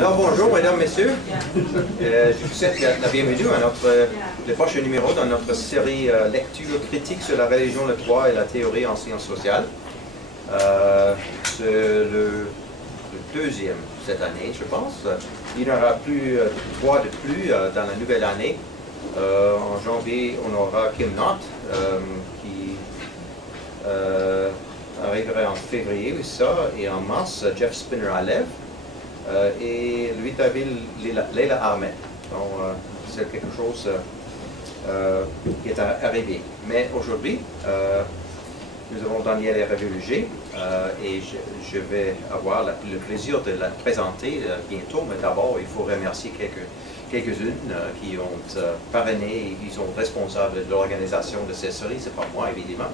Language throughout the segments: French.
Alors bonjour mesdames, messieurs, je vous souhaite la bienvenue à le prochain numéro dans notre série lecture critique sur la religion, le droit et la théorie en sciences sociales. C'est le deuxième cette année, je pense. Il n'y aura plus trois de plus dans la nouvelle année. En janvier, on aura Kim Knott qui arriverait en février, ça, et en mars, Jeff Spinner-Alev. Et le 8 avril, Leila Ahmed. Donc, c'est quelque chose qui est arrivé. Mais aujourd'hui, nous avons Danielle Hervé-Luger et je vais avoir le plaisir de la présenter bientôt. Mais d'abord, il faut remercier quelques-unes qui ont parrainé et qui sont responsables de l'organisation de cette série. Ce n'est pas moi, évidemment.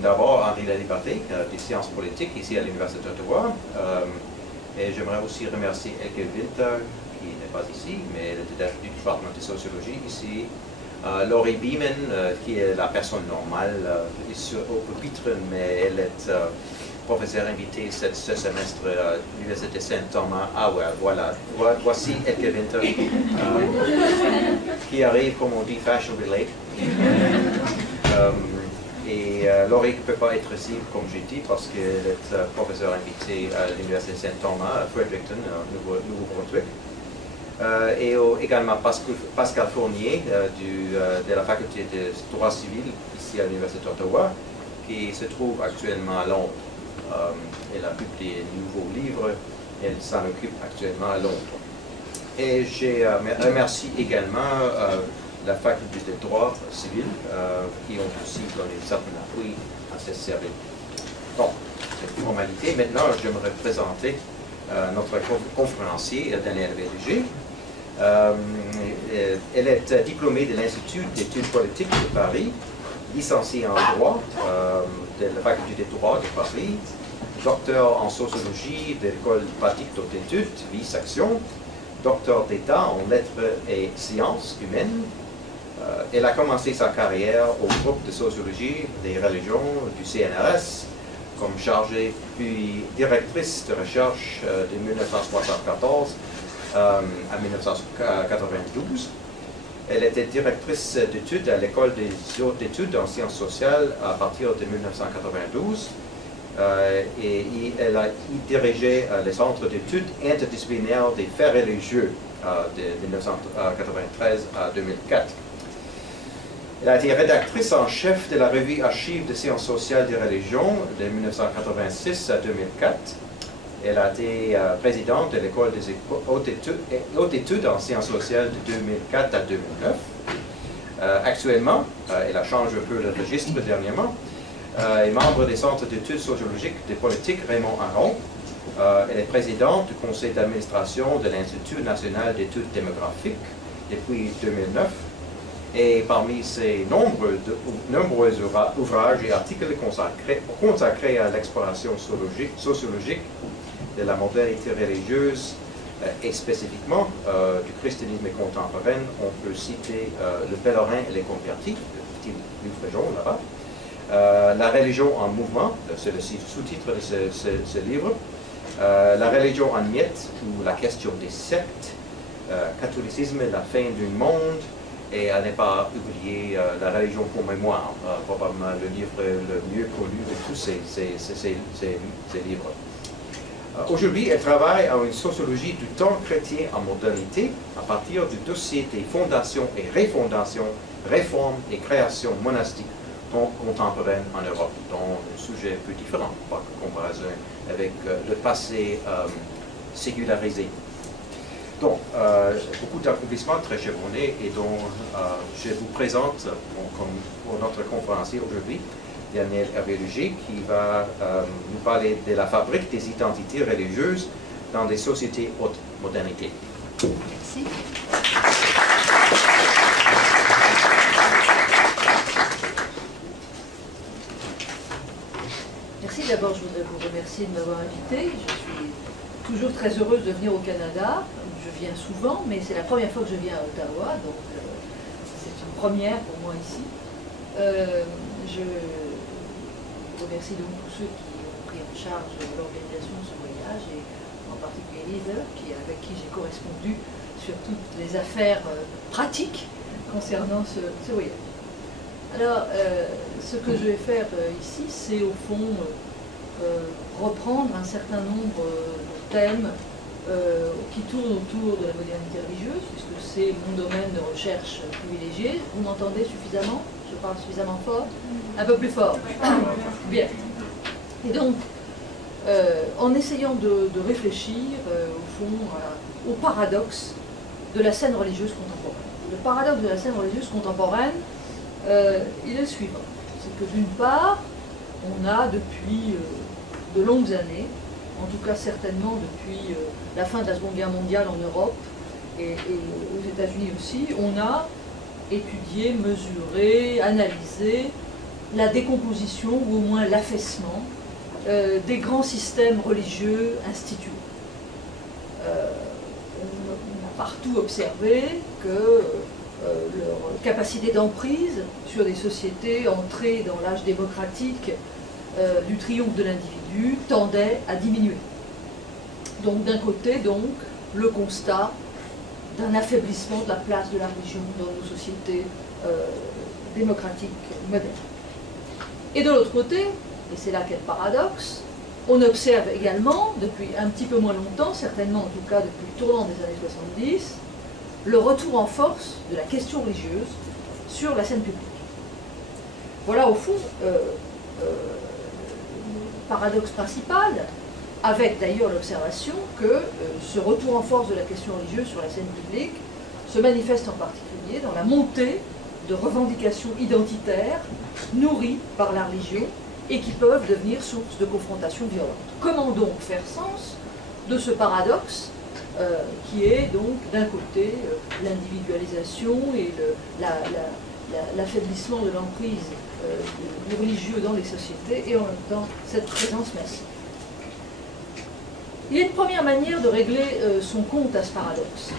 D'abord, Henri Laliberté, des sciences politiques, ici à l'Université d'Ottawa. Et j'aimerais aussi remercier Elke Winter, qui n'est pas ici, mais elle est du département de sociologie ici. Laurie Beeman, qui est la personne normale au pupitre, mais elle est professeure invitée ce semestre à l'Université Saint-Thomas. Ah ouais, voilà. Voici Elke Winter, qui arrive, comme on dit, fashionably late. Et Laurie ne peut pas être ici, comme j'ai dit, parce qu'elle est professeure invitée à l'Université Saint-Thomas, à Fredericton, Nouveau-Brunswick. Et également Pascal Fournier de la faculté de droit civil, ici à l'Université d'Ottawa, qui se trouve actuellement à Londres. Elle a publié un nouveau livre, elle s'en occupe actuellement à Londres. Et je remercie également la faculté de droit civil, qui ont aussi donné un certain appui à cette série. Donc, c'est une formalité. Maintenant, j'aimerais présenter notre conférencier, Danielle Hervé-Luger. Elle est diplômée de l'Institut d'études politiques de Paris, licenciée en droit de la faculté de droit de Paris, docteur en sociologie de l'école pratique d'autres études, vice-action, docteur d'État en lettres et sciences humaines. Elle a commencé sa carrière au groupe de sociologie des religions du CNRS comme chargée puis directrice de recherche de 1974 à 1992. Elle était directrice d'études à l'école des hautes études en sciences sociales à partir de 1992 et elle a dirigé les centres d'études interdisciplinaires des faits religieux de 1993 à 2004. Elle a été rédactrice en chef de la revue Archives de sciences sociales des religions de 1986 à 2004. Elle a été présidente de l'école des hautes études en sciences sociales de 2004 à 2009. Actuellement, elle a changé un peu le registre dernièrement, est membre des centres d'études sociologiques et politiques Raymond Aron. Elle est présidente du conseil d'administration de l'Institut national d'études démographiques depuis 2009. Et parmi ses nombreux ouvrages et articles consacrés à l'exploration sociologique de la modernité religieuse et spécifiquement du christianisme contemporain, on peut citer Le pèlerin et les convertis, le petit livre jaune là-bas, La religion en mouvement, c'est le sous-titre de ce livre, La religion en miettes ou La question des sectes, Catholicisme et la fin du monde, et à ne pas oublier La religion pour mémoire, probablement le livre le mieux connu de tous ces livres. Aujourd'hui, elle travaille à une sociologie du temps chrétien en modernité à partir du dossier des fondations et réfondations, réformes et créations monastiques contemporaines en Europe, dont un sujet un peu différent par comparaison avec le passé sécularisé. Donc, beaucoup d'accomplissements très chevronnés et dont je vous présente pour notre conférencier aujourd'hui, Danielle Hervé-Luger, qui va nous parler de la fabrique des identités religieuses dans des sociétés haute modernité. Merci. Merci. D'abord, je voudrais vous remercier de m'avoir invité. Je suis toujours très heureuse de venir au Canada. Je viens souvent, mais c'est la première fois que je viens à Ottawa, donc c'est une première pour moi ici. Je remercie donc tous ceux qui ont pris en charge l'organisation de ce voyage et en particulier Lise, avec qui j'ai correspondu sur toutes les affaires pratiques concernant ce voyage. Alors, ce que je vais faire ici, c'est au fond reprendre un certain nombre de thèmes qui tournent autour de la modernité religieuse, puisque c'est mon domaine de recherche privilégié. Vous m'entendez suffisamment? Je parle suffisamment fort? Un peu plus fort? Bien. Et donc, en essayant de réfléchir, au fond, au paradoxe de la scène religieuse contemporaine. Le paradoxe de la scène religieuse contemporaine, il est le suivant. C'est que d'une part, on a depuis de longues années, en tout cas certainement depuis la fin de la Seconde Guerre mondiale en Europe et aux États-Unis aussi, on a étudié, mesuré, analysé la décomposition ou au moins l'affaissement des grands systèmes religieux institués. On a partout observé que leur capacité d'emprise sur des sociétés entrées dans l'âge démocratique du triomphe de l'individu tendait à diminuer. Donc d'un côté, donc, le constat d'un affaiblissement de la place de la religion dans nos sociétés démocratiques modernes. Et de l'autre côté, et c'est là qu'est le paradoxe, on observe également, depuis un petit peu moins longtemps, certainement en tout cas depuis le tournant des années 70, le retour en force de la question religieuse sur la scène publique. Voilà au fond le paradoxe principal, avec d'ailleurs l'observation que ce retour en force de la question religieuse sur la scène publique se manifeste en particulier dans la montée de revendications identitaires nourries par la religion et qui peuvent devenir source de confrontations violentes. Comment donc faire sens de ce paradoxe qui est donc d'un côté l'individualisation et l'affaiblissement de l'emprise du religieux dans les sociétés et en même temps cette présence massive. Il y a une première manière de régler son compte à ce paradoxe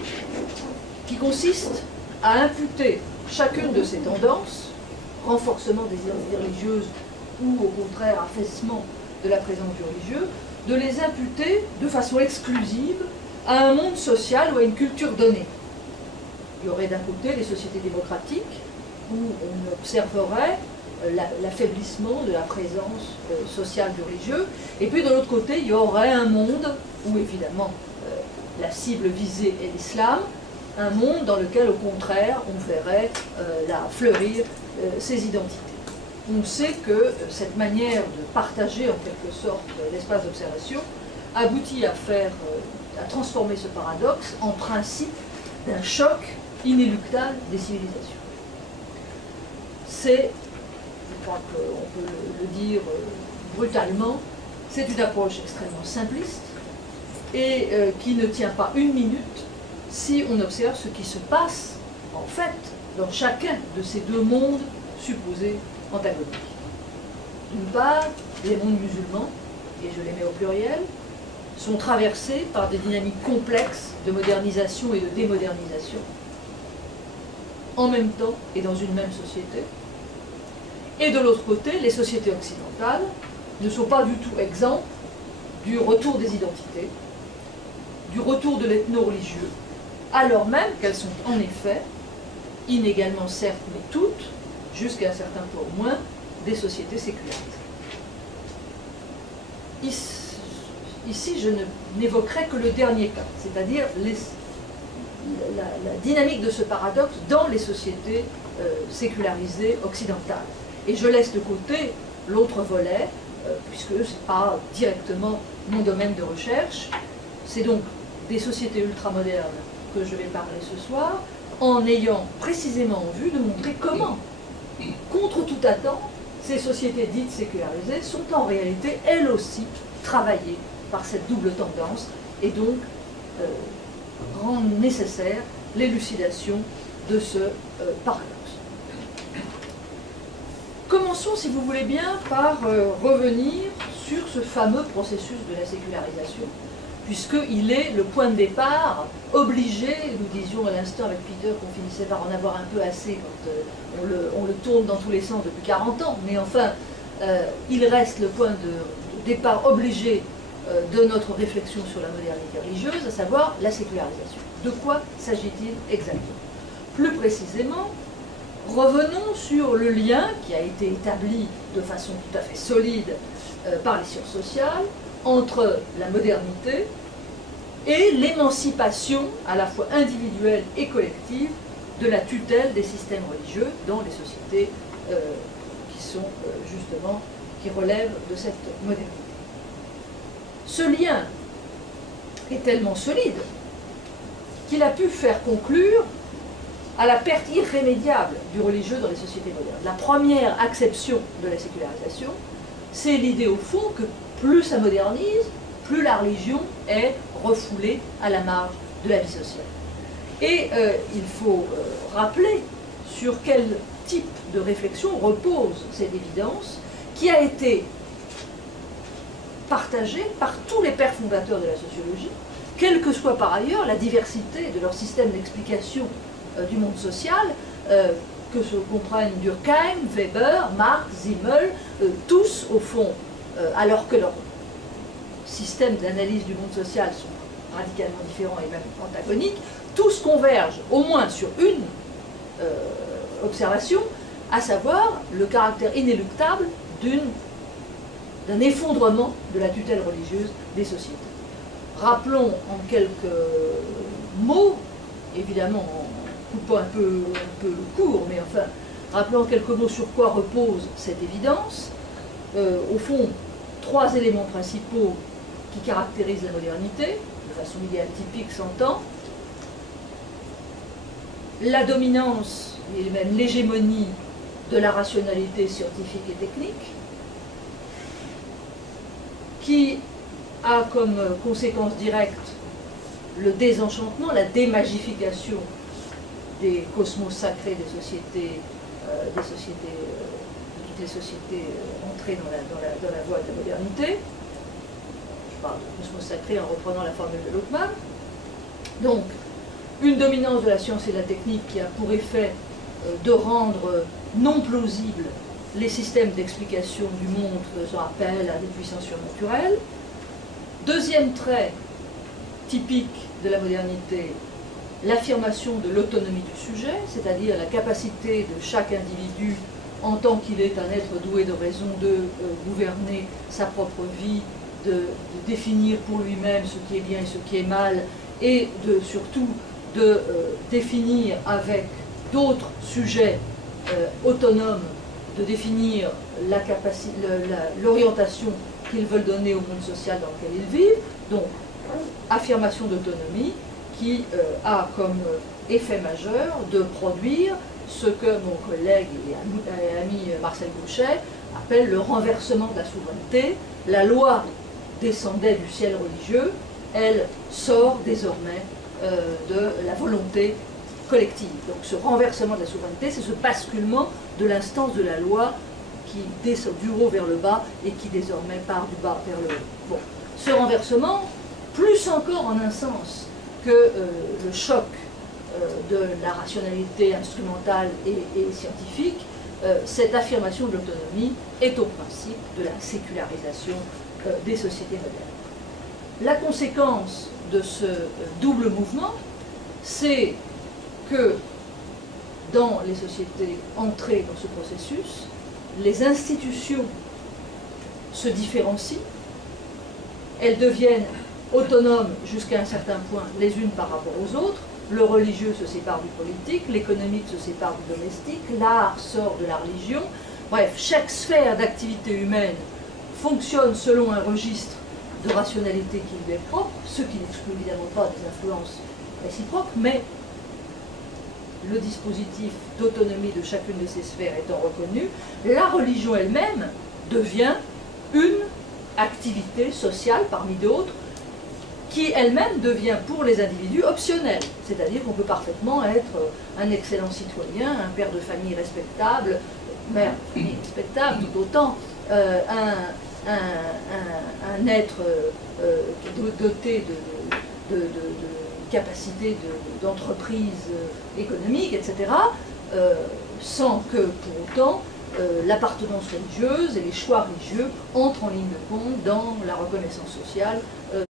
qui consiste à imputer chacune de ces tendances, renforcement des identités religieuses ou au contraire affaissement de la présence du religieux, de les imputer de façon exclusive à un monde social ou à une culture donnée. Il y aurait d'un côté les sociétés démocratiques où on observerait l'affaiblissement de la présence sociale du religieux, et puis de l'autre côté il y aurait un monde où évidemment la cible visée est l'islam, un monde dans lequel au contraire on verrait fleurir ces identités. On sait que cette manière de partager en quelque sorte l'espace d'observation aboutit à transformer ce paradoxe en principe d'un choc inéluctable des civilisations. C'est, je crois qu'on peut le dire brutalement, c'est une approche extrêmement simpliste et qui ne tient pas une minute si on observe ce qui se passe en fait dans chacun de ces deux mondes supposés antagoniques. D'une part, les mondes musulmans, et je les mets au pluriel, sont traversés par des dynamiques complexes de modernisation et de démodernisation, en même temps et dans une même société. Et de l'autre côté, les sociétés occidentales ne sont pas du tout exemptes du retour des identités, du retour de l'ethno-religieux, alors même qu'elles sont en effet, inégalement certes, mais toutes, jusqu'à un certain point au moins, des sociétés sécularisées. Ici, je n'évoquerai que le dernier cas, c'est-à-dire la dynamique de ce paradoxe dans les sociétés sécularisées occidentales. Et je laisse de côté l'autre volet, puisque ce n'est pas directement mon domaine de recherche. C'est donc des sociétés ultramodernes que je vais parler ce soir, en ayant précisément en vue de montrer comment, contre toute attente, ces sociétés dites sécularisées sont en réalité, elles aussi, travaillées par cette double tendance, et donc rendent nécessaire l'élucidation de ce paradoxe. Commençons, si vous voulez bien, par revenir sur ce fameux processus de la sécularisation, puisqu'il est le point de départ obligé, nous disions à l'instant avec Peter qu'on finissait par en avoir un peu assez quand on le tourne dans tous les sens depuis 40 ans, mais enfin, il reste le point de départ obligé de notre réflexion sur la modernité religieuse, à savoir la sécularisation. De quoi s'agit-il exactement? Plus précisément, revenons sur le lien qui a été établi de façon tout à fait solide par les sciences sociales entre la modernité et l'émancipation à la fois individuelle et collective de la tutelle des systèmes religieux dans les sociétés qui relèvent de cette modernité. Ce lien est tellement solide qu'il a pu faire conclure à la perte irrémédiable du religieux dans les sociétés modernes. La première acception de la sécularisation, c'est l'idée au fond que plus ça modernise, plus la religion est refoulée à la marge de la vie sociale. Et il faut rappeler sur quel type de réflexion repose cette évidence qui a été partagée par tous les pères fondateurs de la sociologie, quelle que soit par ailleurs la diversité de leur système d'explication du monde social, que se comprennent Durkheim, Weber, Marx, Simmel, tous au fond, alors que leurs systèmes d'analyse du monde social sont radicalement différents et même antagoniques, tous convergent au moins sur une observation, à savoir le caractère inéluctable d'un effondrement de la tutelle religieuse des sociétés. Rappelons en quelques mots, évidemment en coupant un peu court, mais enfin, rappelons en quelques mots sur quoi repose cette évidence. Au fond, trois éléments principaux qui caractérisent la modernité, de façon idéale typique s'entend. La dominance et même l'hégémonie de la rationalité scientifique et technique, qui a comme conséquence directe le désenchantement, la démagification des cosmos sacrés de toutes les sociétés entrées dans la voie de la modernité. Je parle de cosmos sacré en reprenant la formule de Luckmann. Donc, une dominance de la science et de la technique qui a pour effet de rendre non plausibles les systèmes d'explication du monde faisant appel à des puissances surnaturelles. Deuxième trait typique de la modernité, l'affirmation de l'autonomie du sujet, c'est-à-dire la capacité de chaque individu, en tant qu'il est un être doué de raison, de gouverner sa propre vie, de définir pour lui-même ce qui est bien et ce qui est mal, et surtout de définir avec d'autres sujets autonomes, de définir l'orientation qu'ils veulent donner au monde social dans lequel ils vivent. Donc, affirmation d'autonomie qui a comme effet majeur de produire ce que mon collègue et ami Marcel Gauchet appelle le renversement de la souveraineté. La loi descendait du ciel religieux, elle sort désormais de la volonté collective. Donc ce renversement de la souveraineté, c'est ce basculement de l'instance de la loi qui descend du haut vers le bas et qui désormais part du bas vers le haut. Bon. Ce renversement, plus encore en un sens que le choc de la rationalité instrumentale et scientifique, cette affirmation de l'autonomie est au principe de la sécularisation des sociétés modernes. La conséquence de ce double mouvement, c'est que dans les sociétés entrées dans ce processus, les institutions se différencient, elles deviennent autonomes jusqu'à un certain point les unes par rapport aux autres, le religieux se sépare du politique, l'économique se sépare du domestique, l'art sort de la religion, bref, chaque sphère d'activité humaine fonctionne selon un registre de rationalité qui lui est propre, ce qui n'exclut évidemment pas des influences réciproques, mais le dispositif d'autonomie de chacune de ces sphères étant reconnu, la religion elle-même devient une activité sociale parmi d'autres qui elle-même devient pour les individus optionnelle. C'est-à-dire qu'on peut parfaitement être un excellent citoyen, un père de famille respectable, mère de famille respectable, tout autant un être doté de capacité d'entreprise économique, etc., sans que pour autant l'appartenance religieuse et les choix religieux entrent en ligne de compte dans la reconnaissance sociale